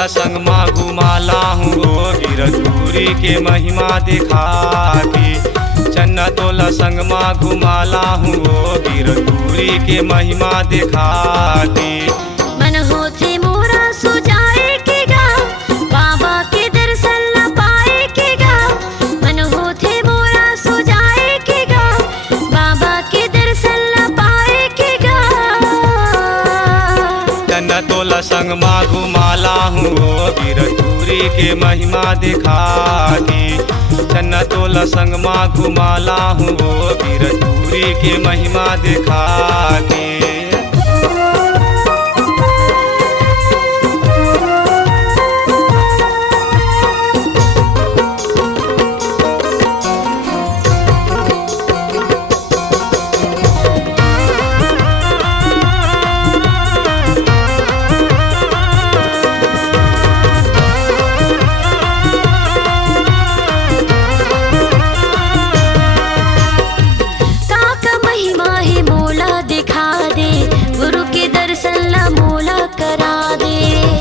तोला संग माँ घुमाला हूँ ओ गिरधुरी के महिमा दिखा के। चन्ना तोला संग माँ घुमाला हूँ ओ गिरधुरी के महिमा दिखा के। मन होते मोरा सुजाए के गा बाबा के दर्शन न पाए के गा। मन होते मोरा सुजाए के गा बाबा के दर्शन न पाए के गा। चन्ना तोला संग माँ घुमाला हूँ ओ गिरधुरी के महिमा दिखा के। चन्ना तोला संग माँ घुमाला हूँ ओ गिरधुरी के महिमा दिखा के।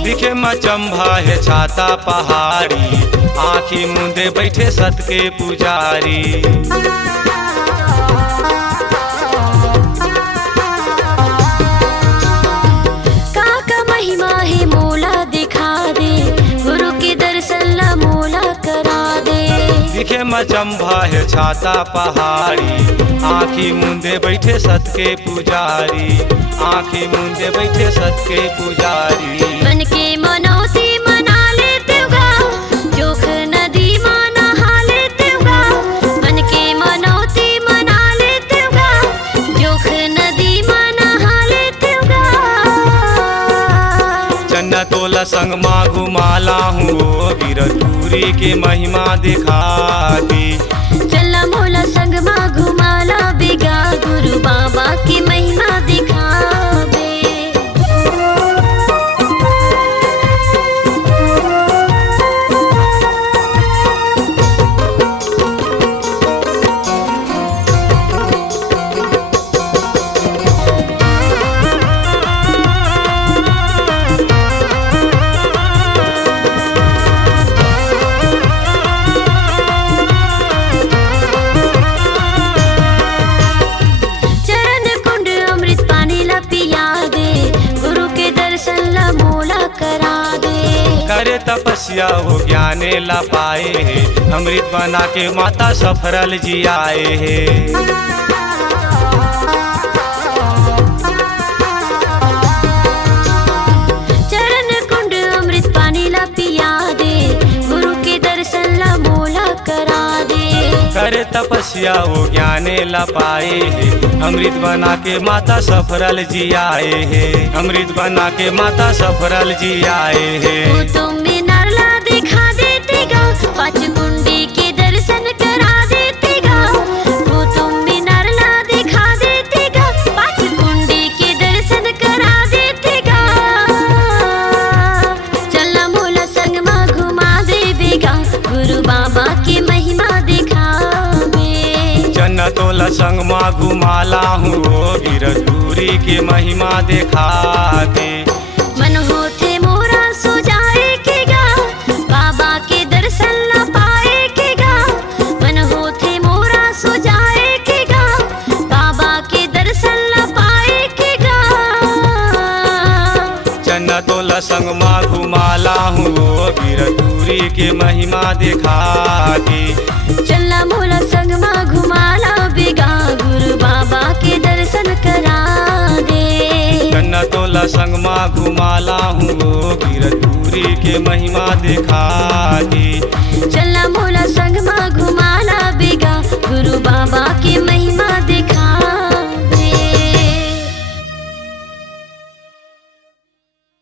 दिखे मचंभा है छाता पहाड़ी आँखी मुंदे बैठे सत के पुजारी। काका महिमा है मोला दिखा दे गुरु के दर्शन ला मोला करा दे। दिखे मचंभा है छाता पहाड़ी आँखी मुंदे बैठे सत के पुजारी। आँखी मुंदे बैठे सत के पुजारी। मन के मनौती मना लेते गाओ जोख नदी माना हालेते गाओ। मन के मनौती मना लेते गाओ जोख नदी माना हालेते गाओ। चन्ना तोला संग माँ घुमाला हूँ ओ गिरधुरी के महिमा दिखा के। चला मोला संग माँ घुमाला बिगा गुरु बाबा की महिमा दिखा बे। करे तपस्या हो ज्ञाने ला पाए है अमृत बना के माता सफरल जी आए है। चरण कुंड अमृत पानी ला पिया दे गुरु के दर्शन ला मोला करा दे। करे तपस्या हो ज्ञाने ला पाए है अमृत बना के माता सफरल जी आए है। अमृत बना के माता सफरल जी आए है। तुम मीनार ला दिखा देते गा पाँच कुंडी के दर्शन करा देते गा। तुम मीनार ला दिखा देते गा पाँच कुंडी के दर्शन करा देते गा। चला मोला संग माँ घुमा देगा गुरु बाबा की महिमा दिखा बे। चन्ना तोला संग माँ घुमाला हूँ ओ गिरधुरी के महिमा दिखा के। मन होते मोरा सुजाए के गा बाबा के दर्शन न पाए के गा। मन होते मोरा सुजाए के गा बाबा के दर्शन न पाए के गा। चन्ना तोला संग माँ घुमाला हूँ ओ गिरधुरी के महिमा दिखा के। चला मोला संग माँ घुमाला बेगा गुरु बाबा के दर्शन करा दे। चन्ना तोला संग माँ घुमाला हूँ ओ गिरधुरी के महिमा दिखा के। चला मोला संग